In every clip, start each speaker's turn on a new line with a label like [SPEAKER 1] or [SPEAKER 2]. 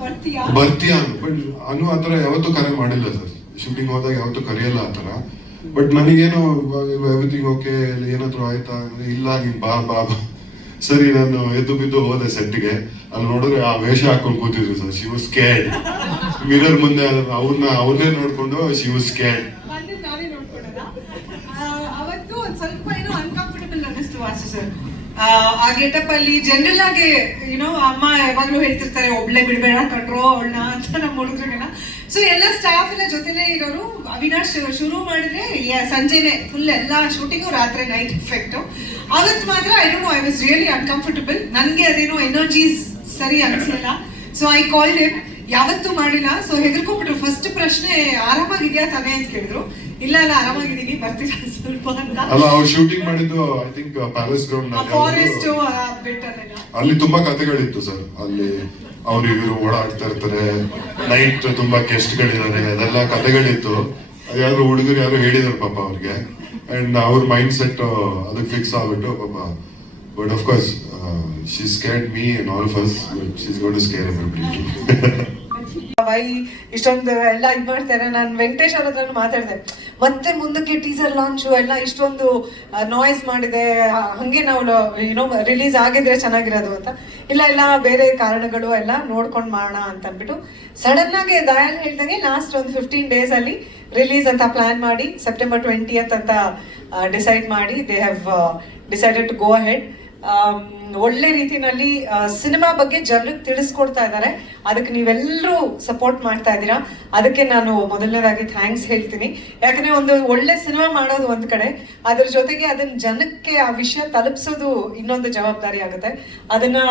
[SPEAKER 1] ಬರ್ತೀಯಾ?
[SPEAKER 2] ಬಟ್ ಅನು ಥರ ಯಾವತ್ತೂ ಕರೆ ಮಾಡಿಲ್ಲ ಸರ್. ಶೂಟಿಂಗ್ ಹೋದಾಗ ಯಾವತ್ತೂ ಕರೆಯಲ್ಲ ಆತರ ಬಟ್ ನನಗೇನು ಎವ್ರಿಥಿಂಗ್ ಓಕೆ ಏನಾದ್ರು ಆಯ್ತಾ? ಇಲ್ಲ, ನೀನು ಬಾ ಬಾ ಸರಿ, ನಾನು ಎದ್ದು ಬಿದ್ದು ಹೋದೆ ಸೆಟ್ಗೆ ಅಲ್ಲಿ ನೋಡಿದ್ರೆ ಆ ವೇಷ ಹಾಕೊಂಡು ಕೂತಿದ್ರು sir. Shiva was scared mirror ಮುಂದೆ ಅವ್ರನ್ನ ಅವ್ರನ್ನೇ ನೋಡ್ಕೊಂಡು ಶಿ ವಾಸ್ ಸ್ಕೇಡ್
[SPEAKER 1] ಬಂದು ನಾನೇ ನೋಡ್ಕೊಳ್ಳೋದಾ? ಆ, ಅವತ್ತು ಒಂದ್ ಸ್ವಲ್ಪ ಏನೋ ಅನ್ಕಂಫರ್ಟಬಲ್ ಅನ್ನಿಸ್ತು ವಾಸು ಸರ್ ಆ ಗೆಟಪ್ ಅಲ್ಲಿ ಜನರಲ್ ಆಗಿ ಏನೋ ಅಮ್ಮ ಯಾವಾಗ್ಲೂ ಹೇಳ್ತಿರ್ತಾರೆ, ಒಬ್ಳೆ ಬಿಡ್ಬೇಡ ಕಟ್ರೋ ಅವಳನ್ನ ಅಂತ ನಮ್ಮ ಹುಡುಗರನ್ನ ಸೊ ಎಲ್ಲ ಸ್ಟಾಫ್ ಎಲ್ಲ ಜೊತೆಲೇ ಇರೋರು, ಅವಿನಾಶ್ ಶುರು ಮಾಡಿದ್ರೆ ಸಂಜೆನೆ ಫುಲ್ ಎಲ್ಲ ಶೂಟಿಂಗು ರಾತ್ರಿ ನೈಟ್ ಎಫೆಕ್ಟ್ ಅವತ್ತು ಮಾತ್ರ I don't know I was really uncomfortable ನನಗೆ ಅದೇನೋ ಎನರ್ಜೀಸ್ ಸರಿ ಅನ್ಸಲಿಲ್ಲ. ಸೊ ಐ ಕಾಲ್ಡ್ ಯಾವತ್ತೂ ಮಾಡಿಲ್ಲ. ಸೊ ಹೆದರ್ಕೊಂಡ್ಬಿಟ್ರು. ಫಸ್ಟ್ ಪ್ರಶ್ನೆ ಆರಾಮಾಗಿದೆಯಾ ತಾನೇ ಅಂತ ಕೇಳಿದ್ರು. ಇಲ್ಲ ಇಲ್ಲ ಆರಾಮಾಗಿದ್ದೀನಿ. ಬರ್ತೀರಾ ಸ್ವಲ್ಪ ಅಂತ.
[SPEAKER 2] ಅಲ್ಲ ಅವ್ರು ಶೂಟಿಂಗ್ ಮಾಡಿದ್ದು I think palace ground
[SPEAKER 1] forest
[SPEAKER 2] ಅಲ್ಲಿ ತುಂಬಾ ಕಥೆಗಳಿತ್ತು ಸರ್ ಅಲ್ಲಿ ಅವ್ರು ಇವರು ಓಡಾಡ್ತಾ ಇರ್ತಾರೆ ನೈಟ್ ತುಂಬಾ ಗಳಿದ್ದಾರೆ ಅದೆಲ್ಲ ಕಥೆಗಳಿತ್ತು. ಅದ್ಯಾರು ಹುಡುಗರು ಯಾರು ಹೇಳಿದ್ರು ಪಾಪ ಅವ್ರಿಗೆ. ಅಂಡ್ ಅವ್ರ ಮೈಂಡ್ ಸೆಟ್ ಅದಕ್ಕೆ ಫಿಕ್ಸ್ ಆಗ್ಬಿಟ್ಟು ಪಾಪ but of course she scared me and all fuss she's got to scare everybody
[SPEAKER 1] why ಇಷ್ಟೊಂದು ಎಲ್ಲ ಇದು ಮಾಡ್ತಾರೆ. ನಾನು ವೆಂಕಟೇಶ್ ಅವ್ರ ಹತ್ರ ಮಾತಾಡಿದೆ. ಮತ್ತೆ ಮುಂದಕ್ಕೆ ಟೀಸರ್ ಲಾಂಚು ಎಲ್ಲ ಇಷ್ಟೊಂದು ನಾಯ್ಸ್ ಮಾಡಿದೆ. ಹಾಗೆ ನಾವು ಏನೋ ರಿಲೀಸ್ ಆಗಿದ್ರೆ ಚೆನ್ನಾಗಿರೋದು ಅಂತ. ಇಲ್ಲ ಇಲ್ಲ, ಬೇರೆ ಕಾರಣಗಳು ಎಲ್ಲ ನೋಡ್ಕೊಂಡು ಮಾಡೋಣ ಅಂತ ಅಂದ್ಬಿಟ್ಟು ಸಡನ್ ಆಗಿ ದಯಾಲ್ ಹೇಳ್ದಂಗೆ ಲಾಸ್ಟ್ ಒಂದು ಫಿಫ್ಟೀನ್ ಡೇಸ್ ಅಲ್ಲಿ ರಿಲೀಸ್ ಅಂತ ಪ್ಲಾನ್ ಮಾಡಿ ಸೆಪ್ಟೆಂಬರ್ ಟ್ವೆಂಟಿಯತ್ ಅಂತ ಡಿಸೈಡ್ ಮಾಡಿ they have decided to go ahead ಒಳ್ಳೆ ರೀತಿನಲ್ಲಿ ಸಿನಿಮಾ ಬಗ್ಗೆ ಜನರಿಗೆ ತಿಳಿಸ್ಕೊಡ್ತಾ ಇದ್ದಾರೆ. ಅದಕ್ಕೆ ನೀವೆಲ್ಲರೂ ಸಪೋರ್ಟ್ ಮಾಡ್ತಾ ಇದ್ದೀರಾ. ಅದಕ್ಕೆ ನಾನು ಮೊದಲನೇದಾಗಿ ಥ್ಯಾಂಕ್ಸ್ ಹೇಳ್ತೀನಿ. ಯಾಕಂದ್ರೆ ಒಂದು ಒಳ್ಳೆ ಸಿನಿಮಾ ಮಾಡೋದು ಒಂದು ಕಡೆ, ಅದ್ರ ಜೊತೆಗೆ ಅದನ್ನ ಜನಕ್ಕೆ ಆ ವಿಷಯ ತಲುಪಿಸೋದು ಇನ್ನೊಂದು ಜವಾಬ್ದಾರಿ ಆಗುತ್ತೆ. ಅದನ್ನ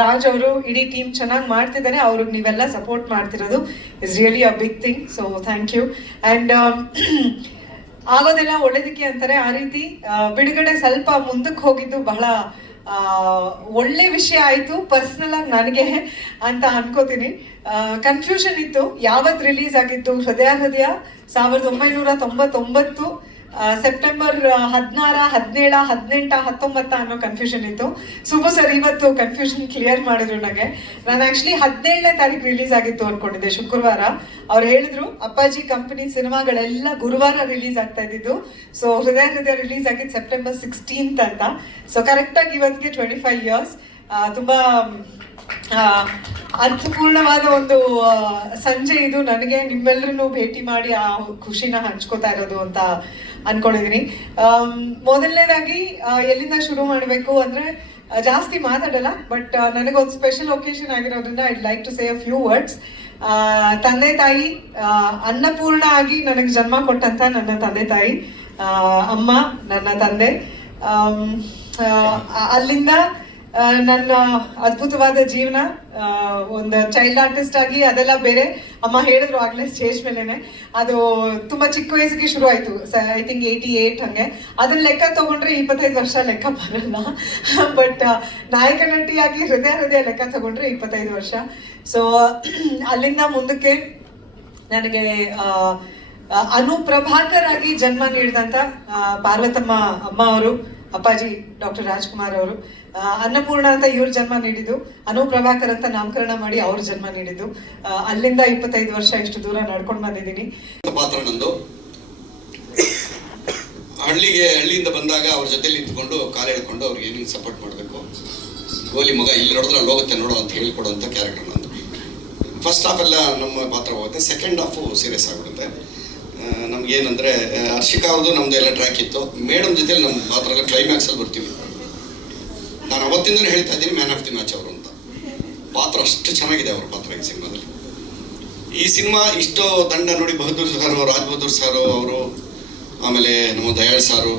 [SPEAKER 1] ರಾಜ್ ಅವರು ಇಡೀ ಟೀಮ್ ಚೆನ್ನಾಗಿ ಮಾಡ್ತಿದ್ದಾರೆ. ಅವ್ರಿಗೆ ನೀವೆಲ್ಲ ಸಪೋರ್ಟ್ ಮಾಡ್ತಿರೋದು is really a big thing so thank you and ಆಗೋದೆಲ್ಲ ಒಳ್ಳೇದಕ್ಕೆ ಅಂತಾರೆ. ಆ ರೀತಿ ಬಿಡುಗಡೆ ಸ್ವಲ್ಪ ಮುಂದಕ್ಕೆ ಹೋಗಿದ್ದು ಬಹಳ ಒಳ್ಳೆ ವಿಷಯ ಆಯಿತು ಪರ್ಸ್ನಲ್ ಆಗಿ ನನಗೆ ಅಂತ ಅನ್ಕೋತೀನಿ. ಕನ್ಫ್ಯೂಷನ್ ಇತ್ತು. ಯಾವತ್ತು ರಿಲೀಸ್ ಆಗಿತ್ತು? ಹೃದಯ ಹೃದಯ, ಸಾವಿರದ ಒಂಬೈನೂರ ತೊಂಬತ್ತೊಂಬತ್ತು. ಸೆಪ್ಟೆಂಬರ್ ಹದಿನಾರ, ಹದಿನೇಳ, ಹದಿನೆಂಟ, ಹತ್ತೊಂಬತ್ತ ಅನ್ನೋ ಕನ್ಫ್ಯೂಷನ್ ಇತ್ತು. ಸುಬು ಸರ್, ಇವತ್ತು ಕನ್ಫ್ಯೂಷನ್ ಕ್ಲಿಯರ್ ಮಾಡಿದ್ರು ನನಗೆ ನಾನು ಆಕ್ಚುಲಿ ಹದಿನೇಳನೇ ತಾರೀಕು ರಿಲೀಸ್ ಆಗಿತ್ತು ಅನ್ಕೊಂಡಿದ್ದೆ, ಶುಕ್ರವಾರ. ಅವ್ರು ಹೇಳಿದ್ರು, ಅಪ್ಪಾಜಿ ಕಂಪನಿ ಸಿನಿಮಾಗಳೆಲ್ಲ ಗುರುವಾರ ರಿಲೀಸ್ ಆಗ್ತಾ ಇದ್ದಿದ್ದು. ಸೊ ಹೃದಯ ಹೃದಯ ರಿಲೀಸ್ ಆಗಿದ್ದು ಸೆಪ್ಟೆಂಬರ್ ಸಿಕ್ಸ್ಟೀನ್ತ್ ಅಂತ. ಸೊ ಕರೆಕ್ಟಾಗಿ ಇವತ್ತಿಗೆ ಟ್ವೆಂಟಿ ಫೈವ್ ಇಯರ್ಸ್ ತುಂಬಾ ಅರ್ಥಪೂರ್ಣವಾದ ಒಂದು ಸಂಜೆ ಇದು. ನನಗೆ ನಿಮ್ಮೆಲ್ಲರನ್ನು ಭೇಟಿ ಮಾಡಿ ಆ ಖುಷಿನ ಹಂಚ್ಕೋತಾ ಇರೋದು ಅಂತ ಅನ್ಕೊಂಡಿದೀನಿ. ಆಮ್, ಮೊದಲನೇದಾಗಿ ಎಲ್ಲಿಂದ ಶುರು ಮಾಡಬೇಕು ಅಂದ್ರೆ ಜಾಸ್ತಿ ಮಾತಾಡಲ್ಲ ಬಟ್ ನನಗೊಂದು ಸ್ಪೆಷಲ್ ಒಕೇಶನ್ ಆಗಿರೋದ್ರಿಂದ I'd like to say a few words ತಂದೆ ತಾಯಿ ಅನ್ನಪೂರ್ಣ ಆಗಿ ನನಗೆ ಜನ್ಮ ಕೊಟ್ಟಂತ ನನ್ನ ತಂದೆ ತಾಯಿ ಅಮ್ಮ ನನ್ನ ತಂದೆ. ಅಲ್ಲಿಂದ ನನ್ನ ಅದ್ಭುತವಾದ ಜೀವನ ಒಂದು ಚೈಲ್ಡ್ ಆರ್ಟಿಸ್ಟ್ ಆಗಿ ಅದೆಲ್ಲ ಬೇರೆ. ಅಮ್ಮ ಹೇಳಿದ್ರು ಆಗ್ಲೇ ಸ್ಟೇಜ್ ಮೇಲೆನೆ. ಅದು ತುಂಬಾ ಚಿಕ್ಕ ವಯಸ್ಸಿಗೆ ಶುರು ಆಯ್ತು. ಐ ಥಿಂಕ್ ಏಯ್ಟಿ ಏಟ್ ಹಂಗೆ. ಅದನ್ನ ಲೆಕ್ಕ ತಗೊಂಡ್ರೆ ಇಪ್ಪತ್ತೈದು ವರ್ಷ ಲೆಕ್ಕ ಬರಲ್ಲ. ಬಟ್ ನಾಯಕ ನಟಿಯಾಗಿ ಹೃದಯ ಹೃದಯ ಲೆಕ್ಕ ತಗೊಂಡ್ರೆ ಇಪ್ಪತ್ತೈದು ವರ್ಷ. ಸೊ ಅಲ್ಲಿಂದ ಮುಂದಕ್ಕೆ ನನಗೆ ಆ, ಆ, ಅನು ಪ್ರಭಾಕರ್ ಆಗಿ ಜನ್ಮ ನೀಡಿದಂತ ಪಾರ್ವತಮ್ಮ ಅಮ್ಮ ಅವರು ಅಪ್ಪಾಜಿ ಡಾಕ್ಟರ್ ರಾಜ್ಕುಮಾರ್ ಅವರು. ಅನ್ನಪೂರ್ಣ ಅಂತ ಇವ್ರ ಜನ್ಮ ನೀಡಿದ್ದು. ಅನು ಪ್ರಭಾಕರ್ ಅಂತ ನಾಮಕರಣ ಮಾಡಿ ಅವ್ರ ಜನ್ಮ ನೀಡಿದ್ದು. ಅಲ್ಲಿಂದ ಇಪ್ಪತ್ತೈದು ವರ್ಷ ಇಷ್ಟು ದೂರ ನಡ್ಕೊಂಡು ಬಂದಿದ್ದೀನಿ.
[SPEAKER 3] ಪಾತ್ರ ನಂದು. ಹಳ್ಳಿಗೆ, ಹಳ್ಳಿಯಿಂದ ಬಂದಾಗ ಅವ್ರ ಜೊತೆ ನಿಂತ್ಕೊಂಡು ಕಾಲು ಎಳ್ಕೊಂಡು ಅವ್ರಿಗೆ ಏನೇನು ಸಪೋರ್ಟ್ ಮಾಡಬೇಕು. ಗೋಲಿ ಮಗ ಇಲ್ಲಿ ನೋಡಿದ್ರೆ ಅಲ್ಲಿ ಹೋಗುತ್ತೆ ನೋಡು ಅಂತ ಹೇಳ್ಕೊಡುವಂಥ ಕ್ಯಾರೆಕ್ಟರ್ ನಂದು. ಫಸ್ಟ್ ಹಾಫ್ ಎಲ್ಲ ನಮ್ಮ ಪಾತ್ರ ಹೋಗುತ್ತೆ. ಸೆಕೆಂಡ್ ಹಾಫು ಸೀರಿಯಸ್ ಆಗಿಬಿಡುತ್ತೆ. ನಮ್ಗೇನಂದ್ರೆ ಹರ್ಷಿಕಾ ಅವ್ರದ್ದು ನಮ್ದು ಎಲ್ಲ ಟ್ರ್ಯಾಕ್ ಇತ್ತು. ಮೇಡಮ್ ಜೊತೆಲಿ ನಮ್ಮ ಪಾತ್ರ ಎಲ್ಲ ಕ್ಲೈಮ್ಯಾಕ್ಸಲ್ಲಿ ಬರ್ತೀವಿ. ನಾನು ಅವತ್ತಿಂದಲೇ ಹೇಳ್ತಾ ಇದ್ದೀನಿ ಮ್ಯಾನ್ ಆಫ್ ದಿ ಮ್ಯಾಚ್ ಅವರು ಅಂತ. ಪಾತ್ರ ಅಷ್ಟು ಚೆನ್ನಾಗಿದೆ ಅವ್ರ ಪಾತ್ರ ಈ ಸಿನಿಮಾದಲ್ಲಿ. ಈ ಸಿನಿಮಾ ಇಷ್ಟೋ ತಂಡ ನೋಡಿ ಬಹದ್ದೂರ್ ಸರ್ ರಾಜ್ ಬಹದ್ದೂರ್ ಸರ್ ಅವರು, ಆಮೇಲೆ ನಮ್ಮ ದಯಾಳ್ ಸಾರು,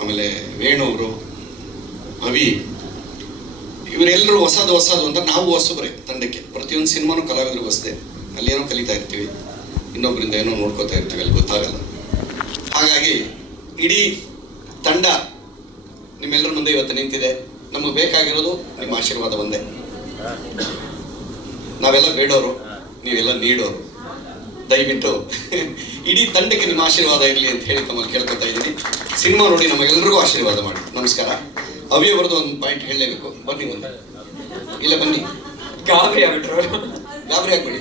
[SPEAKER 3] ಆಮೇಲೆ ವೇಣು ಅವರು, ಅವಿ, ಇವರೆಲ್ಲರೂ ಹೊಸದು ಹೊಸದು ಅಂತ ನಾವು ಹೊಸಬ್ರೆ ತಂಡಕ್ಕೆ. ಪ್ರತಿಯೊಂದು ಸಿನಿಮಾನು ಕಲಾವಿದರು ಹೊಸದೆ. ಅಲ್ಲೇನೋ ಕಲಿತಾ ಇರ್ತೀವಿ. ಇನ್ನೊಬ್ಬರಿಂದ ಏನೋ ನೋಡ್ಕೋತಾ ಇರ್ತೀವಿ, ಅಲ್ಲಿ ಗೊತ್ತಾಗಲ್ಲ. ಹಾಗಾಗಿ ಇಡೀ ತಂಡ ನಿಮ್ಮೆಲ್ಲರ ಮುಂದೆ ಇವತ್ತು ನಿಂತಿದೆ. ನಮಗೆ ಬೇಕಾಗಿರೋದು ನಿಮ್ಮ ಆಶೀರ್ವಾದ ಒಂದೇ. ನಾವೆಲ್ಲ ಬೇಡೋರು ನೀವೆಲ್ಲ ನೀಡೋರು. ದಯವಿಟ್ಟು ಇಡೀ ತಂಡಕ್ಕೆ ನಿಮ್ಮ ಆಶೀರ್ವಾದ ಇರಲಿ ಅಂತ ಹೇಳಿ ತಮ್ಮಲ್ಲಿ ಕೇಳ್ಕೊತಾ ಇದ್ದೀನಿ. ಸಿನಿಮಾ ನೋಡಿ ನಮಗೆಲ್ಲರಿಗೂ ಆಶೀರ್ವಾದ ಮಾಡಿ. ನಮಸ್ಕಾರ. ಅವಿ ಅವರದ್ದು ಒಂದು ಪಾಯಿಂಟ್ ಹೇಳಲೇಬೇಕು. ಬನ್ನಿ ಒಂದು. ಇಲ್ಲ ಬನ್ನಿ.
[SPEAKER 4] ಗಾಬರಿ ಆಗ್ಬಿಟ್ರು
[SPEAKER 3] ಗಾಬರಿ ಆಗ್ಬೇಡಿ.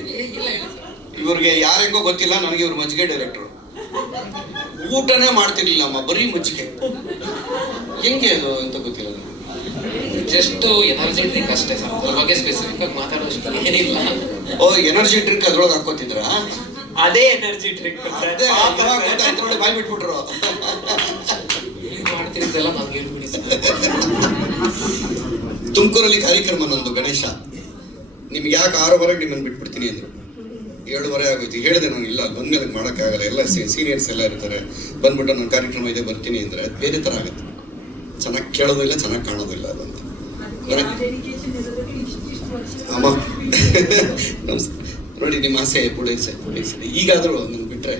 [SPEAKER 3] ಇವ್ರಿಗೆ ಯಾರಿಗೋ ಗೊತ್ತಿಲ್ಲ ನನಗೆ ಇವ್ರು ಮಜ್ಜಿಗೆ ಡೈರೆಕ್ಟ್ರು ಊಟನೇ ಮಾಡ್ತಿರ್ಲಿಲ್ಲ ಅಮ್ಮ ಬರೀ ಮಜ್ಜಿಗೆ. ಹೆಂಗೆ ಅದು ಅಂತ ಗೊತ್ತಿಲ್ಲ.
[SPEAKER 4] ಜಸ್ಟ್ ಎನರ್ಜಿ ಡ್ರಿಂಕ್ ಅಷ್ಟೇ ಸರ್ ಅದ್ರ ಬಗ್ಗೆ ಸ್ಪೆಸಿಫಿಕ್ ಆಗಿ ಮಾತಾಡೋಷ್ಟು ಏನಿಲ್ಲ.
[SPEAKER 3] ಓ ಎನರ್ಜಿ ಡ್ರಿಂಕ್ ಅದ್ರೊಳಗೆ ಹಾಕೋತಿದ್ರ
[SPEAKER 4] ಅದೇ ಎನರ್ಜಿ ಡ್ರಿಂಕ್
[SPEAKER 3] ಅದೇ ಇವಾಗ ಗೊತ್ತಾಯ್ತು ನೋಡಿ ಬಾಯ್ ಬಿಟ್ಬಿಟ್ರು
[SPEAKER 4] ಹೇಳ್ಬಿಡಿ
[SPEAKER 3] ತುಮಕೂರಲ್ಲಿ ಕಾರ್ಯಕ್ರಮ ನಂದು ಗಣೇಶ. ನಿಮ್ಗೆ ಯಾಕೆ ಆರೂವರೆಗೆ ನಿಮ್ಮನ್ನು ಬಿಟ್ಬಿಡ್ತೀನಿ ಅಂದರು? ಏಳುವರೆ ಆಗೋಯ್ತು. ಹೇಳಿದೆ ನಾನು ಇಲ್ಲ ಬಂದ್ಮೇಲೆ ಮಾಡೋಕ್ಕಾಗಲ್ಲ. ಎಲ್ಲ ಸೀನಿಯರ್ಸ್ ಎಲ್ಲ ಇರ್ತಾರೆ. ಬಂದ್ಬಿಟ್ಟು ನನ್ನ ಕಾರ್ಯಕ್ರಮ ಇದೆ ಬರ್ತೀನಿ ಅಂದರೆ ಬೇರೆ ಥರ ಆಗುತ್ತೆ. ಚೆನ್ನಾಗಿ ಕೇಳೋದಿಲ್ಲ ಚೆನ್ನಾಗಿ ಕಾಣೋದಿಲ್ಲ ಅದಂತ ಅಮ್ಮ. ನಮಸ್ಕಾರ. ನೋಡಿ ನಿಮ್ಮ ಆಸೆ ಪೂರೈಸಿ ಪೂರೈಸಿದೆ ಈಗಾದರೂ ನಿಮ್ಗೆ ಬಿಟ್ಟರೆ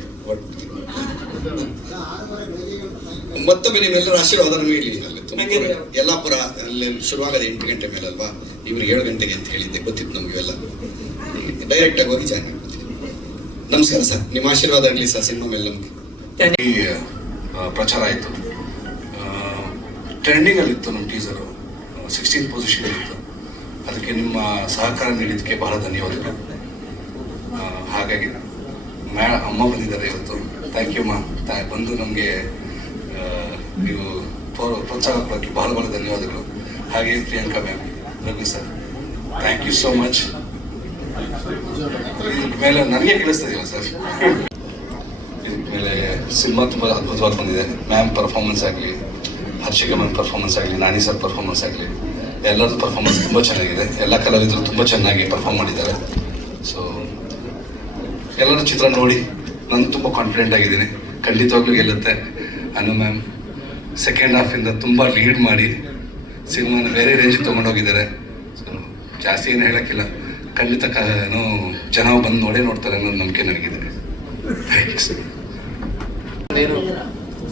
[SPEAKER 3] ಮತ್ತೊಮ್ಮೆ ನಿಮ್ಮೆಲ್ಲರ ಆಶೀರ್ವಾದ ನಮಗೆ ಇಲ್ಲಿ ಅಲ್ಲಿ ತುಮಕೂರು ಯಲ್ಲಾಪುರ ಅಲ್ಲಿ ಶುರುವಾಗದೆ ಎಂಟು ಗಂಟೆ ಮೇಲೆ ಅಲ್ವಾ ಇವ್ರಿಗೆ ಏಳು ಗಂಟೆಗೆ ಅಂತ ಹೇಳಿದ್ದೆ ಗೊತ್ತಿತ್ತು ನಮಗೆಲ್ಲ. ಡೈರೆಕ್ಟಾಗಿ ಹೋಗಿ ಜಾಯ್ನ್ ಆಗ್ಬಿಡ್ತೀನಿ ನಮಸ್ಕಾರ ಸರ್. ನಿಮ್ಮ ಆಶೀರ್ವಾದ ಇರಲಿ ಸರ್ ಸಿನಿಮಾ ಮೇಲೆ ನಮಗೆ.
[SPEAKER 5] ಪ್ರಚಾರ ಆಯಿತು. ಟ್ರೆಂಡಿಂಗಲ್ಲಿತ್ತು ನಮ್ಮ ಟೀಸರು ಸಿಕ್ಸ್ಟೀನ್ ಪೊಸಿಷನ್ ಇತ್ತು. ಅದಕ್ಕೆ ನಿಮ್ಮ ಸಹಕಾರ ನೀಡಿದ್ದಕ್ಕೆ ಬಹಳ ಧನ್ಯವಾದಗಳು. ಹಾಗಾಗಿ ಮ್ಯಾ ಅಮ್ಮ ಬಂದಿದ್ದಾರೆ ಇವತ್ತು. ಥ್ಯಾಂಕ್ ಯು ಮಾ ತಾಯಿ ಬಂದು ನಮಗೆ ನೀವು ಪ್ರೋ- ಪ್ರೋತ್ಸಾಹ ಕೊಡೋಕ್ಕೆ ಬಹಳ ಬಹಳ ಧನ್ಯವಾದಗಳು. ಹಾಗೆ Priyanka ma'am Raghu sir thank you so much ಇದ್ರ ಮೇಲೆ ನನಗೆ ಕೇಳಿಸ್ತದಿಲ್ಲ ಸರ್ ಮೇಲೆ ಸಿನಿಮಾ ತುಂಬ ಅದ್ಭುತವಾಗಿ ಬಂದಿದೆ. ಮ್ಯಾಮ್ ಪರ್ಫಾರ್ಮೆನ್ಸ್ ಆಗಲಿ ಹರ್ಷಿಕಾ ಮ್ಯಾಮ್ ಪರ್ಫಾರ್ಮೆನ್ಸ್ ಆಗಲಿ ನಾನಿ ಸರ್ ಪರ್ಫಾರ್ಮೆನ್ಸ್ ಆಗಲಿ ಎಲ್ಲರದ್ದು ಪರ್ಫಾರ್ಮೆನ್ಸ್ ತುಂಬ ಚೆನ್ನಾಗಿದೆ. ಎಲ್ಲ ಕಲಾವಿದರು ತುಂಬ ಚೆನ್ನಾಗಿ ಪರ್ಫಾರ್ಮ್ ಮಾಡಿದ್ದಾರೆ. ಸೊ ಎಲ್ಲರೂ ಚಿತ್ರ ನೋಡಿ. ನಾನು ತುಂಬ ಕಾನ್ಫಿಡೆಂಟ್ ಆಗಿದ್ದೀನಿ. ಖಂಡಿತವಾಗ್ಲೂ ಗೆಲ್ಲುತ್ತೆ. ಅನು ಮ್ಯಾಮ್ ಸೆಕೆಂಡ್ ಹಾಫಿಂದ ತುಂಬ ಲೀಡ್ ಮಾಡಿ ಸಿನಿಮಾನ ಬೇರೆ ರೇಂಜಿಗೆ ತೊಗೊಂಡೋಗಿದ್ದಾರೆ ಸೊ ಜಾಸ್ತಿ ಏನು ಹೇಳೋಕ್ಕಿಲ್ಲ. ಖಂಡಿತ ಕ ಏನೋ ಜನ ಬಂದು ನೋಡೇ ನೋಡ್ತಾರೆ ಅನ್ನೋ ನಂಬಿಕೆ ನನಗಿದೆ. ಥ್ಯಾಂಕ್ಸ್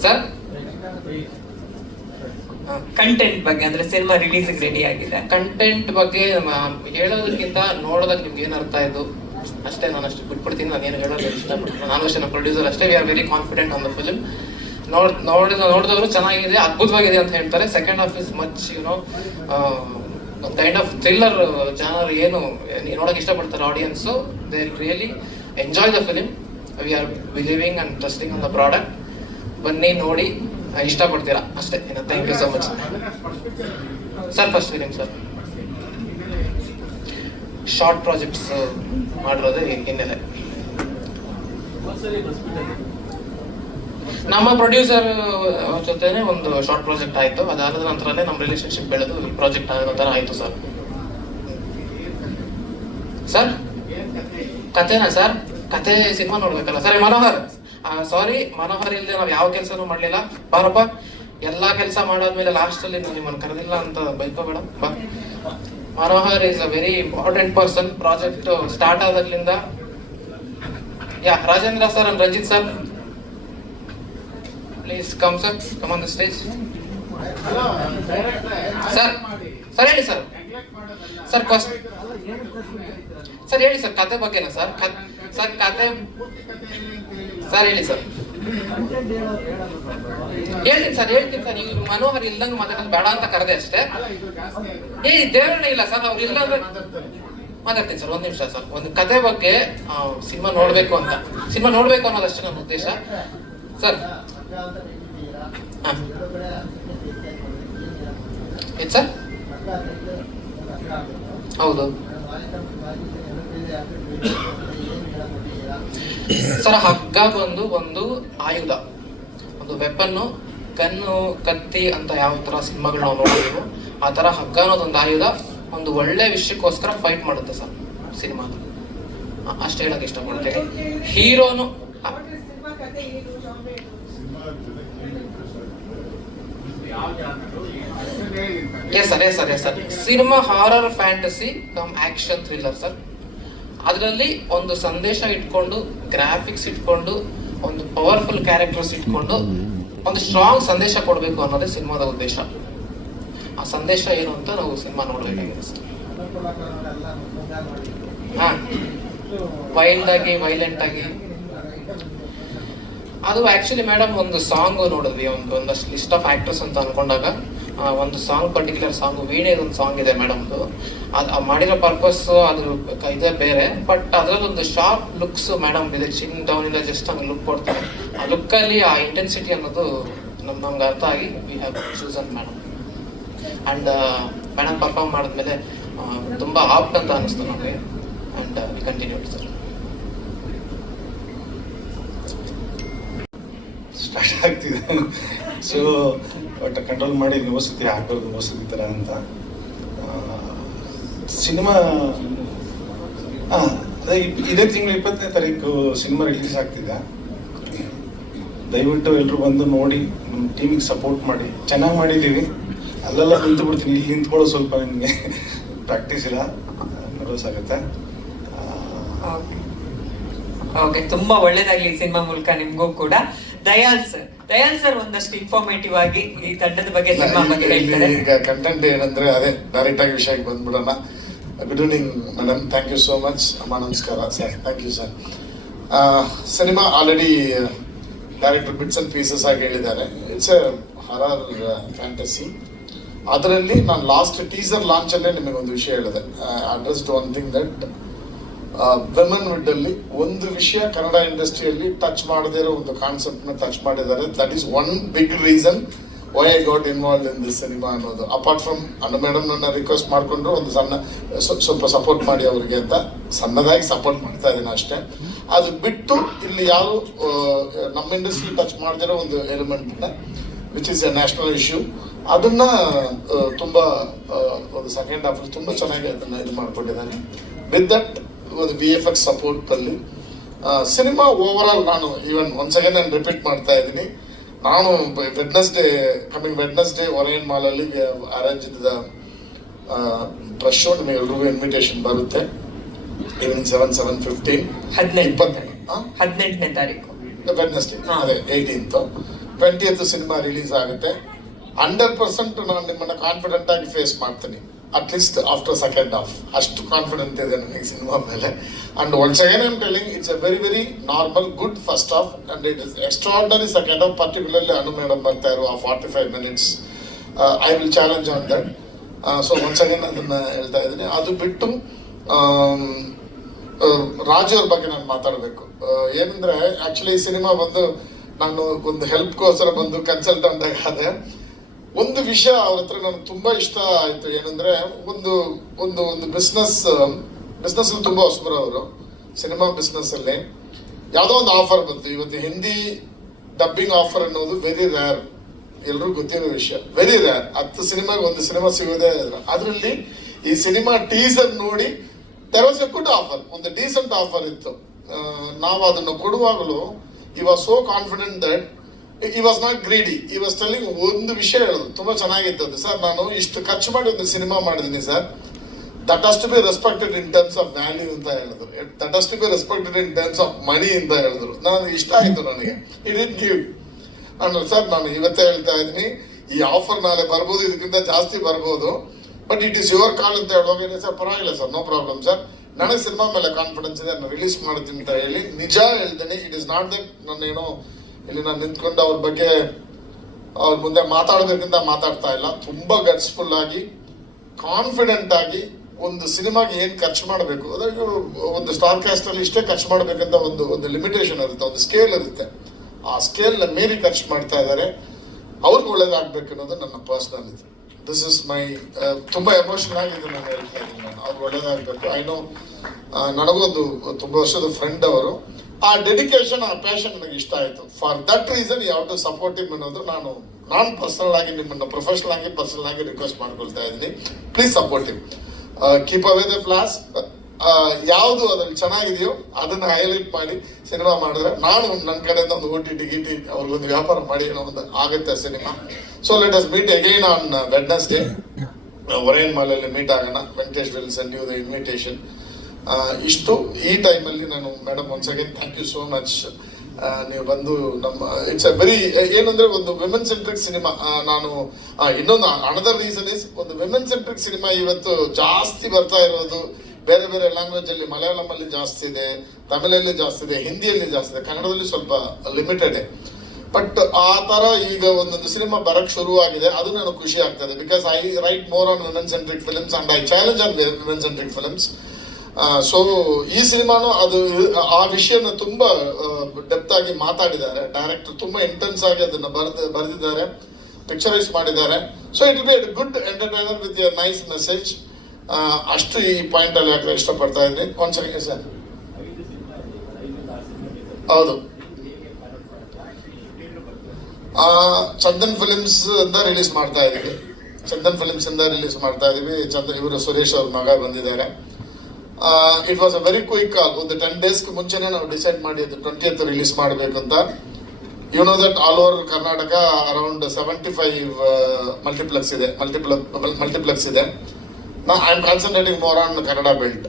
[SPEAKER 4] ಸರ್
[SPEAKER 6] ಕಂಟೆಂಟ್ ಬಗ್ಗೆ, ಅಂದ್ರೆ ಸಿನಿಮಾ ರಿಲೀಸ್ ರೆಡಿ ಆಗಿದೆ.
[SPEAKER 4] ಕಂಟೆಂಟ್ ಬಗ್ಗೆ ಹೇಳೋದಕ್ಕಿಂತ ನೋಡೋದಕ್ಕೆ ನಿಮ್ಗೆ ಏನು ಅರ್ಥ ಆಯ್ತು? ಅಷ್ಟೇ ನಾನು ಅಷ್ಟು ಬಿಟ್ಬಿಡ್ತೀನಿ, ನಾನು ಏನು ಹೇಳೋದು ಇಷ್ಟಪಡ್ತೀನಿ. ನಾನು ಅಷ್ಟೇ ನಮ್ಮ ಪ್ರೊಡ್ಯೂಸರ್ ಅಷ್ಟೇ we are very confident on the film ನೋಡ್ ನೋಡಿದ ನೋಡಿದವರು ಚೆನ್ನಾಗಿದೆ, ಅದ್ಭುತವಾಗಿದೆ ಅಂತ ಹೇಳ್ತಾರೆ. Second half is much you know ಒಂದು ಕೈಂಡ್ ಆಫ್ ಥ್ರಿಲ್ಲರ್ ಜಾನರ್ ಏನು ನೋಡೋಕೆ ಇಷ್ಟಪಡ್ತಾರೆ audience they really enjoy the film we are believing and trusting on the product ಬನ್ನಿ ನೋಡಿ. ಇಷ್ಟಪಡ್ತೀರಾ? ಅಷ್ಟೇ. Thank you so much sir first feeling sir short projects ಮಾಡಿರೋದೇ ಹಿನ್ನೆಲೆ. ನಮ್ಮ ಪ್ರೊಡ್ಯೂಸರ್ ಜೊತೆನೆ ಒಂದು ಶಾರ್ಟ್ ಪ್ರಾಜೆಕ್ಟ್ ಆಯಿತು. ಅದಾದ ನಂತರನೇ ನಮ್ಮ ರಿಲೇಷನ್ಶಿಪ್ ಬೆಳೆದು ಈ ಪ್ರಾಜೆಕ್ಟ್ ಆಗೋ ಥರ ಆಯಿತು ಸರ್ ಸರ್ ಕತೆನಾ ಸರ್ ಕತೆ ಸಿನಿಮಾ ನೋಡ್ಬೇಕಲ್ಲ ಸರ್ ಮನೋಹರ್? ಸಾರಿ ಮನೋಹರ್ ಇಲ್ಲದೆ ನಾವು ಯಾವ ಕೆಲಸನೂ ಮಾಡಲಿಲ್ಲ. ಬಾರಪ್ಪ, ಎಲ್ಲಾ ಕೆಲಸ ಮಾಡಾದ್ಮೇಲೆ ಲಾಸ್ಟ್ ಅಲ್ಲಿ ನಾನು ನಿಮ್ಮನ್ನು ಕರೆದಿಲ್ಲ ಅಂತ ಬೈಕೋಬೇಡ. ಬಾ. Manohar is a very important person project start ಆದಾಗ್ಲಿಂದ yeah, Rajendra sir and Ranjit sir please come sir come on the stage sir sir ಹೇಳಿ ಸರ್ ಸರ್ ಫಸ್ಟ್ ಸರ್ ಹೇಳಿ ಸರ್ ಕತೆ ಬಗ್ಗೆನಾ ಸರ್ ಸರ್ ಕತೆ ಸರ್, ಹೇಳಿ sir. ಹೇಳ್ತೀನಿ sir ಹೇಳ್ತೀನಿ sir. ನೀವು ಮನೋಹರ್ ಇಲ್ದಂಗೆ ಮಾತಾಡೋದು ಬೇಡ ಅಂತ ಕರೆದೆ ಅಷ್ಟೇ. ಏ, ದೇವರಣ್ಣ ಇಲ್ಲ ಸರ್, ಅವ್ರು ಇಲ್ಲ ಮಾತಾಡ್ತೀನಿ ಸರ್, ಒಂದ್ ನಿಮಿಷ ಸರ್. ಒಂದು ಕತೆ ಬಗ್ಗೆ ಸಿನಿಮಾ ನೋಡ್ಬೇಕು ಅಂತ. ಸಿನಿಮಾ ನೋಡ್ಬೇಕು ಅನ್ನೋದಷ್ಟೇ ನನ್ನ ಉದ್ದೇಶ. ಸರ್. ಏನ್ ಸರ್? ಹೌದು. ಸರ್ ಹಗ್ಗ ಬಂದು ಒಂದು ಆಯುಧ. ಒಂದು ವೆಪನ್ನು ಗನ್ನು ಕತ್ತಿ ಅಂತ ಯಾವ ತರ ಸಿನಿಮಾಗಳು ನಾವು ನೋಡಿದ್ವು, ಆ ತರ ಹಗ್ಗ ಅನ್ನೋದೊಂದು ಆಯುಧ ಒಂದು ಒಳ್ಳೆ ವಿಷಯಕ್ಕೋಸ್ಕರ ಫೈಟ್ ಮಾಡುತ್ತೆ ಸರ್ ಸಿನಿಮಾ ಅಷ್ಟೇ ಹೇಳಕ್ ಇಷ್ಟಪಡ್ತೇನೆ. ಹೀರೋನು yes sir yes sir yes sir cinema horror fantasy cum action thriller sir ಅದರಲ್ಲಿ ಒಂದು ಸಂದೇಶ ಇಟ್ಕೊಂಡು ಗ್ರಾಫಿಕ್ಸ್ ಇಟ್ಕೊಂಡು, ಒಂದು ಪವರ್ಫುಲ್ ಕ್ಯಾರೆಕ್ಟರ್ಸ್ ಇಟ್ಕೊಂಡು, ಒಂದು ಸ್ಟ್ರಾಂಗ್ ಸಂದೇಶ ಕೊಡಬೇಕು ಅನ್ನೋದೇ ಸಿನಿಮಾದ ಉದ್ದೇಶ. ಆ ಸಂದೇಶ ಏನು ಅಂತ ನಾವು ಸಿನಿಮಾ ನೋಡಬೇಕಾಗಿದೆ ವೈಲ್ಡ್ ಆಗಿ ವೈಲೆಂಟ್ ಆಗಿ. ಅದು ಆಕ್ಚುಲಿ ಮೇಡಮ್ ಒಂದು ಸಾಂಗ್ ನೋಡಿದ್ವಿ, ಒಂದು ಒಂದಷ್ಟು ಲಿಸ್ಟ್ ಆಫ್ ಆಕ್ಟರ್ಸ್ ಅಂತ ಅನ್ಕೊಂಡಾಗ. ಒಂದು ಸಾಂಗ್ ಪರ್ಟಿಕ್ಯುಲರ್ ಸಾಂಗ್ ವೀಣೆದು ಒಂದು ಸಾಂಗ್ ಇದೆ ಮೇಡಮ್ದು ಅದು ಮಾಡಿರೋ ಪರ್ಪಸ್ ಅದ್ರ ಇದೇ ಬೇರೆ ಬಟ್ ಅದರಲ್ಲೊಂದು ಶಾರ್ಪ್ ಲುಕ್ಸ್ ಮೇಡಮ್ ಇದೆ ಚಿನ್ ಇಂದ ಜಸ್ಟ್ ಹಂಗೆ ಲುಕ್ ಕೊಡ್ತಾರೆ ಆ ಲುಕ್ಕಲ್ಲಿ ಆ ಇಂಟೆನ್ಸಿಟಿ ಅನ್ನೋದು ನಮ್, ನಮ್ಗೆ ಅರ್ಥ ಆಗಿ we have chosen madam and madam perform ಮಾಡಿದ್ಮೇಲೆ ತುಂಬಾ ಆಪ್ಟ್ ಅಂತ ಅನಿಸ್ತು ನಮಗೆ. And we continue sir
[SPEAKER 7] start ಆಗ್ತಿದೆ. ಸೊ ಬಟ್ ಕಂಟ್ರೋಲ್ ಮಾಡಿ ವಸತಿ ಹಾಕೋದು ನೋಸತಿ ಥರ ಅಂತ ಸಿನಿಮಾ ಹಾಂ ಅದೇ ಇದೇ ತಿಂಗಳು ಇಪ್ಪತ್ತನೇ ತಾರೀಕು ಸಿನಿಮಾ ರಿಲೀಸ್ ಆಗ್ತಿದೆ. ದಯವಿಟ್ಟು ಎಲ್ಲರೂ ಬಂದು ನೋಡಿ ನಮ್ಮ ಟೀಮಿಗೆ ಸಪೋರ್ಟ್ ಮಾಡಿ. ಚೆನ್ನಾಗಿ ಮಾಡಿದ್ದೀವಿ ಅಲ್ಲೆಲ್ಲ ನಿಂತು ಬಿಡ್ತೀನಿ. ಇಲ್ಲಿ ನಿಂತ್ಕೊಳ್ಳೋ ಸ್ವಲ್ಪ ನಿಮಗೆ ಪ್ರಾಕ್ಟೀಸ್ ಇಲ್ಲ. ನರ್ವಸ್ ಆಗುತ್ತೆ
[SPEAKER 6] ಓಕೆ ತುಂಬಾ ಒಳ್ಳೇದಾಗ್ಲಿ ಸಿನಿಮಾ ಮೂಲಕ ನಿಮಗೂ ಕೂಡ. ದಯಾಲ್ ಸರ್. ದಯಾಲ್ ಸರ್ ಒಂದಷ್ಟು ಇನ್ಫಾರ್ಮೇಟಿವ್ ಆಗಿ ಈ ತಂಡದ ಬಗ್ಗೆ ಸಿನಿಮಾ ಬಗ್ಗೆ ಹೇಳ್ತಾರೆ.
[SPEAKER 8] ಈಗ ಕಂಟೆಂಟ್ ಏನಂದ್ರೆ ಅದೇ ಡೈರೆಕ್ಟ್ ಆಗಿ ವಿಷಯಕ್ಕೆ ಬಂದ್ಬಿಡೋಣ. Good evening madam thank you so much ಅಮ್ಮ ನಮಸ್ಕಾರ. Sir thank you sir cinema already director bits and pieces ಆಗಿ ಹೇಳಿದ್ದಾರೆ. ಇಟ್ಸ್ ಎ ಹರರ್ ಫ್ಯಾಂಟಸಿ ಅದರಲ್ಲಿ ನಾನು ಲಾಸ್ಟ್ ಟೀಸರ್ ಲಾಂಚಲ್ಲೇ ನಿಮಗೆ ಒಂದು ವಿಷಯ ಹೇಳಿದೆ. Addressed one thing that with ಅಲ್ಲಿ ಒಂದು ವಿಷಯ ಕನ್ನಡ ಇಂಡಸ್ಟ್ರಿಯಲ್ಲಿ ಟಚ್ ಮಾಡದೇ ಇರೋ ಒಂದು ಕಾನ್ಸೆಪ್ಟ್ನ ಟಚ್ ಮಾಡಿದ್ದಾರೆ. That is one big reason why I got involve in this cinema ಅನ್ನೋದು. ಅಪಾರ್ಟ್ ಫ್ರಮ್ ಅಣ್ಣ ಮೇಡಮ್ ನನ್ನ ರಿಕ್ವೆಸ್ಟ್ ಮಾಡಿಕೊಂಡ್ರು ಒಂದು ಸಣ್ಣ ಸ್ವ- ಸ್ವಲ್ಪ ಸಪೋರ್ಟ್ ಮಾಡಿ ಅವರಿಗೆ ಅಂತ ಸಣ್ಣದಾಗಿ ಸಪೋರ್ಟ್ ಮಾಡ್ತಾ ಇದ್ದೀನಿ ಅಷ್ಟೇ. ಅದು ಬಿಟ್ಟು ಇಲ್ಲಿ ಯಾರು ನಮ್ಮ ಇಂಡಸ್ಟ್ರಿ ಟಚ್ ಮಾಡದಿರೋ ಒಂದು element which is a national issue ಅದನ್ನ ತುಂಬ ಒಂದು ಸೆಕೆಂಡ್ ಹಾಫ್ ತುಂಬಾ ಚೆನ್ನಾಗಿ ಅದನ್ನ ಇದು ಮಾಡ್ಕೊಂಡಿದ್ದಾರೆ ವಿತ್ ದಟ್ ಒಂದು ವಿ ಎಫ್ ಎಕ್ಸ್ ಸಪೋರ್ಟ್ ಅಲ್ಲಿ. ಸಿನಿಮಾ ಓವರ್ ಆಲ್ ನಾನು ಈವನ್ ಒನ್ ಸೆಕೆಂಡ್ ನಾನು ರಿಪೀಟ್ ಮಾಡ್ತಾ ಇದ್ದೀನಿ. ನಾನು ವೆಡ್ನೆಸ್ಡೇ ಕಮಿಂಗ್ ವೆಡ್ನೆಸ್ಡೇ ಮಾಲ್ ಮಾಲಲ್ಲಿ ಅರೇಂಜ್ ಇದ್ದ ಪ್ರೆಸ್ ಶೋ ನಿಮಗೆ ಎಲ್ರಿಗೂ ಇನ್ವಿಟೇಷನ್ ಬರುತ್ತೆ. ಈವ್ನಿಂಗ್ ಸೆವೆನ್ ಸೆವೆನ್ ಫಿಫ್ಟೀನ್ ಇಪ್ಪತ್ತು
[SPEAKER 6] ಹದಿನೆಂಟನೇ ತಾರೀಕು.
[SPEAKER 8] ವೆಡ್ನೆಸ್ಡೇ. ಅದೇ ಏಯ್ಟೀನ್ತ್ ಟ್ವೆಂಟಿಯತ್ ಸಿನಿಮಾ ರಿಲೀಸ್ ಆಗುತ್ತೆ. ಹಂಡ್ರೆಡ್ ಪರ್ಸೆಂಟ್ ನಾನು ನಿಮ್ಮನ್ನ ಕಾನ್ಫಿಡೆಂಟ್ ಆಗಿ ಫೇಸ್ ಮಾಡ್ತೀನಿ. At least after second half ಅಷ್ಟು ಕಾನ್ಫಿಡೆಂಟ್ ಇದೆ ನನಗೆ ಸಿನಿಮಾ ಮೇಲೆ and once again I'm telling it's a very very normal good first half and it is extraordinary second half particularly Anu madam ಬರ್ತಾ ಇರೋ ಆ forty five minutes I will challenge on that so once again ಅದನ್ನ ಹೇಳ್ತಾ ಇದ್ದೀನಿ. ಅದು ಬಿಟ್ಟು ರಾಜವ್ರ ಅವ್ರ ಬಗ್ಗೆ ನಾನು ಮಾತಾಡಬೇಕು. ಏನಂದ್ರೆ ಆಕ್ಚುಲಿ ಈ ಸಿನಿಮಾ ಬಂದು ನಾನು ಒಂದು ಹೆಲ್ಪ್ಗೋಸ್ಕರ ಬಂದು ಕನ್ಸಲ್ಟೆಂಟ್ ಆದೆ. ಒಂದು ವಿಷಯ ಅವ್ರ ಹತ್ರ ನನಗೆ ತುಂಬಾ ಇಷ್ಟ ಆಯ್ತು. ಏನಂದ್ರೆ ಒಂದು ಒಂದು ಒಂದು ಬಿಸ್ನೆಸ್ ಬಿಸ್ನೆಸ್ ಅಲ್ಲಿ ತುಂಬಾ ಹೊಸಬರು ಅವರು. ಸಿನಿಮಾ ಬಿಸ್ನೆಸ್ ಅಲ್ಲಿ. ಯಾವುದೋ ಒಂದು ಆಫರ್ ಬಂತು. ಇವತ್ತು ಹಿಂದಿ ಡಬ್ಬಿಂಗ್ ಆಫರ್ ಅನ್ನೋದು ವೆರಿ ರೇರ್ ಎಲ್ಲರೂ ಗೊತ್ತಿರೋ ವಿಷಯ. ವೆರಿ ರೇರ್ ಹತ್ತು ಸಿನಿಮಾಗೆ ಒಂದು ಸಿನಿಮಾ ಸಿಗೋದೇ ಅದರಲ್ಲಿ ಈ ಸಿನಿಮಾ ಟೀಸರ್ ನೋಡಿ ತೆರವಸ ಗುಡ್ ಆಫರ್ ಒಂದು ಡೀಸೆಂಟ್ ಆಫರ್ ಇತ್ತು. ನಾವು ಅದನ್ನು ಕೊಡುವಾಗಲೂ ಇವಾಗ so confident that he was not greedy he was telling ಒಂದು ವಿಷಯ ಹೇಳೋದು. ತುಂಬಾ ಚೆನ್ನಾಗಿತ್ತು ಅದು ಸರ್, ನಾನು ಇಷ್ಟು ಖರ್ಚು ಮಾಡಿ ಒಂದು ಸಿನಿಮಾ ಮಾಡಿದ್ದೀನಿ, sir. That has to be respected in terms of value ಅಂತ ಹೇಳಿದ್ರು. That has to be respected in terms of money ಅಂತ ಹೇಳಿದ್ರು. ನನಗೆ ಇಷ್ಟ ಆಯಿತು ನನಗೆ. ಇಟ್ ಇಟ್ ಗಿವ್ ಅಂದ್ರೆ ಸರ್, ನಾನು ಇವತ್ತೇ ಹೇಳ್ತಾ ಇದ್ದೀನಿ. ಈ ಆಫರ್ ನಾಳೆ ಬರ್ಬೋದು, ಇದಕ್ಕಿಂತ ಜಾಸ್ತಿ ಬರ್ಬೋದು. But it is your call ಅಂತ ಹೇಳುವಾಗ ಏನೇ ಸರ್, ಪರವಾಗಿಲ್ಲ ಸರ್ ನೋ ಪ್ರಾಬ್ಲಮ್ ಸರ್ ನನಗೆ ಸಿನಿಮಾ ಮೇಲೆ ಕಾನ್ಫಿಡೆನ್ಸ್ ಇದೆ ನಾನು ರಿಲೀಸ್ ಮಾಡ್ತೀನಿ ಅಂತ ಹೇಳಿ ನಿಜ ಹೇಳ್ತೀನಿ. ಇಟ್ ಇಸ್ ನಾಟ್ ದಟ್ ನಾನೇನೋ ಇಲ್ಲಿ ನಾನು ನಿಂತ್ಕೊಂಡು ಅವ್ರ ಬಗ್ಗೆ ಅವ್ರ ಮುಂದೆ ಮಾತಾಡೋದಕ್ಕಿಂತ ಮಾತಾಡ್ತಾ ಇಲ್ಲ. ತುಂಬಾ ಗಟ್ಸ್ಫುಲ್ ಆಗಿ ಕಾನ್ಫಿಡೆಂಟ್ ಆಗಿ ಒಂದು ಸಿನಿಮಾಗೆ ಏನು ಖರ್ಚು ಮಾಡಬೇಕು? ಅದಕ್ಕೆ ಒಂದು ಸ್ಟಾರ್ ಕ್ಯಾಸ್ಟ್ ಅಲ್ಲಿ ಇಷ್ಟೇ ಖರ್ಚು ಮಾಡಬೇಕಂತ ಒಂದು ಒಂದು ಲಿಮಿಟೇಷನ್ ಇರುತ್ತೆ, ಒಂದು ಸ್ಕೇಲ್ ಇರುತ್ತೆ. ಆ ಸ್ಕೇಲ್ ಮೀರಿ ಖರ್ಚು ಮಾಡ್ತಾ ಇದ್ದಾರೆ. ಅವ್ರಿಗೆ ಒಳ್ಳೇದಾಗಬೇಕು ಅನ್ನೋದು ನನ್ನ ಪರ್ಸ್ನಲ್ ಇದು ದಿಸ್ ಇಸ್ ಮೈ ತುಂಬಾ ಎಮೋಷನ್ ಆಗಿದೆ ನಾನು ಹೇಳ್ತಾ ಇದ್ದೀನಿ ನಾನು ಅವ್ರಿಗೆ ಒಳ್ಳೇದಾಗಬೇಕು. ಐ ನೋ ನನಗೊಂದು ತುಂಬಾ ವರ್ಷದ ಫ್ರೆಂಡ್ ಅವರು. ಆ ಡೆಡಿಕೇಶನ್ ಆ ಪ್ಯಾಷನ್ ನನಗೆ ಇಷ್ಟ ಆಯಿತು. ಫಾರ್ ದಟ್ ರೀಸನ್ ಯಾವ ಟು ಸಪೋರ್ಟ್ ಇಮ್ ಅನ್ನೋದು ನಾನು ನಾನು ಪರ್ಸನಲ್ ಆಗಿ ನಿಮ್ಮನ್ನ ಪ್ರೊಫೆಷನಲ್ ಆಗಿ ಪರ್ಸನಲ್ ಆಗಿ ರಿಕ್ವೆಸ್ಟ್ ಮಾಡ್ಕೊಳ್ತಾ ಇದ್ದೀನಿ. Please support him keep away the flaws ಯಾವುದು ಅದ್ರಲ್ಲಿ ಚೆನ್ನಾಗಿದೆಯೋ ಅದನ್ನ ಹೈಲೈಟ್ ಮಾಡಿ ಸಿನಿಮಾ ಮಾಡಿದ್ರೆ ನಾನು ನನ್ನ ಕಡೆಯಿಂದ ಒಂದು ಓಟಿ ಟಿ ಟಿ ಗಿಟಿ ಅವ್ರಿಗೊಂದು ವ್ಯಾಪಾರ ಮಾಡಿ ಏನೋ ಒಂದು ಆಗುತ್ತೆ cinema so let us meet again on Wednesday Orion ಮಾಲಲ್ಲಿ meet ಆಗೋಣ. Venkatesh will send you the invitation ಇಷ್ಟು. ಈ ಟೈಮಲ್ಲಿ ನಾನು madam once again thank you so much ನೀವು ಬಂದು ನಮ್ಮ ಇಟ್ಸ್ ಅ ವೆರಿ ಏನಂದ್ರೆ ಒಂದು ವಿಮೆನ್ ಸೆಂಟ್ರಿಕ್ ಸಿನಿಮಾ ನಾನು ಇನ್ನೊಂದು ಅನದರ್ ರೀಸನ್ ಇಸ್ ಒಂದು ವಿಮೆನ್ ಸೆಂಟ್ರಿಕ್ ಸಿನಿಮಾ ಇವತ್ತು ಜಾಸ್ತಿ ಬರ್ತಾ ಇರೋದು ಬೇರೆ ಬೇರೆ ಲ್ಯಾಂಗ್ವೇಜ್ ಅಲ್ಲಿ ಮಲಯಾಳಂ ಅಲ್ಲಿ ಜಾಸ್ತಿ ಇದೆ, ತಮಿಳಲ್ಲಿ ಜಾಸ್ತಿ ಇದೆ, ಹಿಂದಿಯಲ್ಲಿ ಜಾಸ್ತಿ ಇದೆ, ಕನ್ನಡದಲ್ಲಿ ಸ್ವಲ್ಪ ಲಿಮಿಟೆಡ್ ಬಟ್ ಆ ತರ ಈಗ ಒಂದೊಂದು ಸಿನಿಮಾ ಬರಕ್ ಶುರು ಆಗಿದೆ. ಅದು ನನಗೆ ಖುಷಿ ಆಗ್ತದೆ because I write more on women centric films and I challenge on women centric films so ಈ ಸಿನಿಮಾನು ಅದು, ಆ ವಿಷಯನ ತುಂಬಾ ಡೆಪ್ತ್ ಆಗಿ ಮಾತಾಡಿದ್ದಾರೆ. ಡೈರೆಕ್ಟರ್ ತುಂಬಾ ಇಂಟೆನ್ಸ್ ಆಗಿ ಅದನ್ನ ಬರೆದ, ಬರೆದಿದ್ದಾರೆ ಪಿಕ್ಚರೈಸ್ ಮಾಡಿದ್ದಾರೆ. So it be good entertainer with a nice message ಅಷ್ಟು ಈ ಪಾಯಿಂಟ್ ಅಲ್ಲಿ ಹಾಕಲು ಇಷ್ಟಪಡ್ತಾ ಇದ್ರಿ ಒಂದ್ ಸೆಕೆಂಡ್ ಸರ್ ಹೌದು. ಚಂದನ್ ಫಿಲಿಮ್ಸ್ ಅಂತ ರಿಲೀಸ್ ಮಾಡ್ತಾ ಇದೀವಿ ಚಂದನ್ ಫಿಲಿಮ್ಸ್ ಇಂದ ರಿಲೀಸ್ ಮಾಡ್ತಾ ಇದೀವಿ ಚಂದನ್ ಇವರು ಸುರೇಶ್ ಅವ್ರ ಮಗ ಬಂದಿದ್ದಾರೆ. It was a very quick call ಒಂದು ಟೆನ್ ಡೇಸ್ಗೆ ಮುಂಚೆನೆ ನಾವು ಡಿಸೈಡ್ ಮಾಡಿದ್ದು ಟ್ವೆಂಟಿ ರಿಲೀಸ್ ಮಾಡಬೇಕಂತ. You know that all over Karnataka around seventy five multiplex ಇದೆ. ಮಲ್ಟಿಪ್ಲ ಮಲ್ಟಿಪ್ಲೆಕ್ಸ್ ಇದೆ. ನಾ I am concentrating more on Kannada belt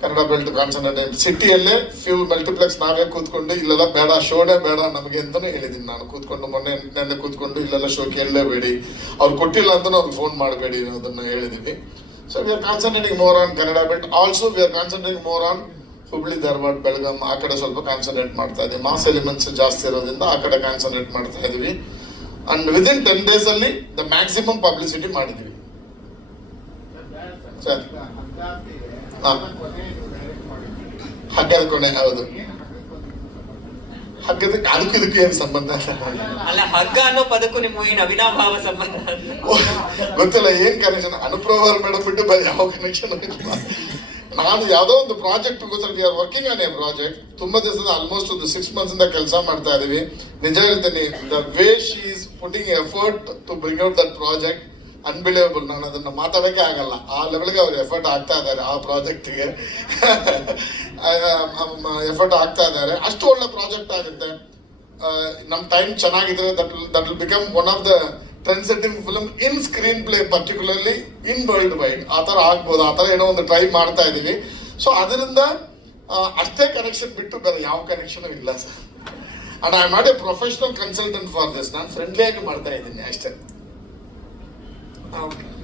[SPEAKER 8] Kannada belt concentrate ಸಿಟಿಯಲ್ಲೇ few multiplex ನಾವೇ ಕೂತ್ಕೊಂಡು, ಇಲ್ಲೆಲ್ಲ ಬೇಡ ಶೋನೇ ಬೇಡ ನಮಗೆ ಅಂತಲೂ ಹೇಳಿದ್ದೀನಿ ನಾನು. ಕೂತ್ಕೊಂಡು ಮೊನ್ನೆ ನೆನ್ನೆ ಕೂತ್ಕೊಂಡು ಇಲ್ಲೆಲ್ಲ ಶೋ ಕೇಳಲೇಬೇಡಿ. ಅವ್ರು ಕೊಟ್ಟಿಲ್ಲ ಅಂತಲೂ ಅವ್ರಿಗೆ ಫೋನ್ ಮಾಡಬೇಡಿ ಅನ್ನೋದನ್ನು ಹೇಳಿದೀವಿ so we are concentrating more on Kannada belt also we are concentrating more on Hubli Dharwad Belgaum ಆ ಕಡೆ ಸ್ವಲ್ಪ ಕಾನ್ಸಂಟ್ರೇಟ್ ಮಾಡ್ತಾ ಇದ್ದೀವಿ. ಮಾಸ್ ಎಲಿಮೆಂಟ್ಸ್ ಜಾಸ್ತಿ ಇರೋದ್ರಿಂದ ಆ ಕಡೆ ಕಾನ್ಸಂಟ್ರೇಟ್ ಮಾಡ್ತಾ ಇದ್ದೀವಿ. ಅಂಡ್ ವಿದಿನ್ ಟೆನ್ ಡೇಸ್ ಅಲ್ಲಿ ದ ಮ್ಯಾಕ್ಸಿಮಮ್ ಪಬ್ಲಿಸಿಟಿ ಮಾಡಿದ್ವಿ ಸರಿ ಹಾಂ. ಹಗ್ಗದ ಕೊನೆ ಹೌದು. ಹಗ್ಗದ ಅದಕ್ಕೂ ಇದಕ್ಕೂ ಏನು ಸಂಬಂಧ
[SPEAKER 6] ಅಲ್ಲ ಹಗ್ಗ ಅನ್ನೋ ಪದಕ್ಕೂ ನಿಮ್ಮ ಏನು ಅವಿನಾಭಾವ ಸಂಬಂಧ
[SPEAKER 8] ಗೊತ್ತಿಲ್ಲ ಏನ್ ಕನೆಕ್ಷನ್ ಅನುಪ್ರವಾರ ಮೇಡಮ್ ಬಿಟ್ಟು ಬರೀ ಯಾವ ಕನೆಕ್ಷನ್ ನಾನು ಯಾವುದೋ ಒಂದು ಪ್ರಾಜೆಕ್ಟ್ ಗೋಸ್ಕರ we are working on a project ತುಂಬಾ ದಿವಸದ ಆಲ್ಮೋಸ್ಟ್ ಒಂದು ಸಿಕ್ಸ್ ಮಂತ್ಸ್ ಇಂದ ಕೆಲಸ ಮಾಡ್ತಾ ಇದೀವಿ. ನಿಜ ಹೇಳ್ತೀನಿ the way she is putting effort to bring out that project unbelievable ನಾನು ಅದನ್ನ ಮಾತಾಡಕ್ಕೆ ಆಗಲ್ಲ. ಆ ಲೆವೆಲ್ಗೆ ಅವ್ರು ಎಫರ್ಟ್ ಆಗ್ತಾ ಇದ್ದಾರೆ ಆ ಪ್ರಾಜೆಕ್ಟ್ಗೆ ಎಫರ್ಟ್ ಆಗ್ತಾ ಇದ್ದಾರೆ. ಅಷ್ಟು ಒಳ್ಳೆ ಪ್ರಾಜೆಕ್ಟ್ ಆಗುತ್ತೆ. ನಮ್ಮ ಟೈಮ್ ಚೆನ್ನಾಗಿದ್ರೆ that that will become one of the trend setting film in screenplay particularly in worldwide ಆ ಥರ ಆಗ್ಬೋದು. ಆ ಥರ ಏನೋ ಒಂದು ಟ್ರೈ ಮಾಡ್ತಾ ಇದ್ದೀವಿ. ಸೊ ಅದರಿಂದ ಅಷ್ಟೇ ಕನೆಕ್ಷನ್ ಬಿಟ್ಟು ಬೇರೆ ಯಾವ ಕನೆಕ್ಷನ್ ಇಲ್ಲ sir and I not a professional consultant for this ನಾನು ಫ್ರೆಂಡ್ಲಿ ಆಗಿ ಮಾಡ್ತಾ ಇದ್ದೀನಿ ಅಷ್ಟೇ.
[SPEAKER 6] ಓಕೆ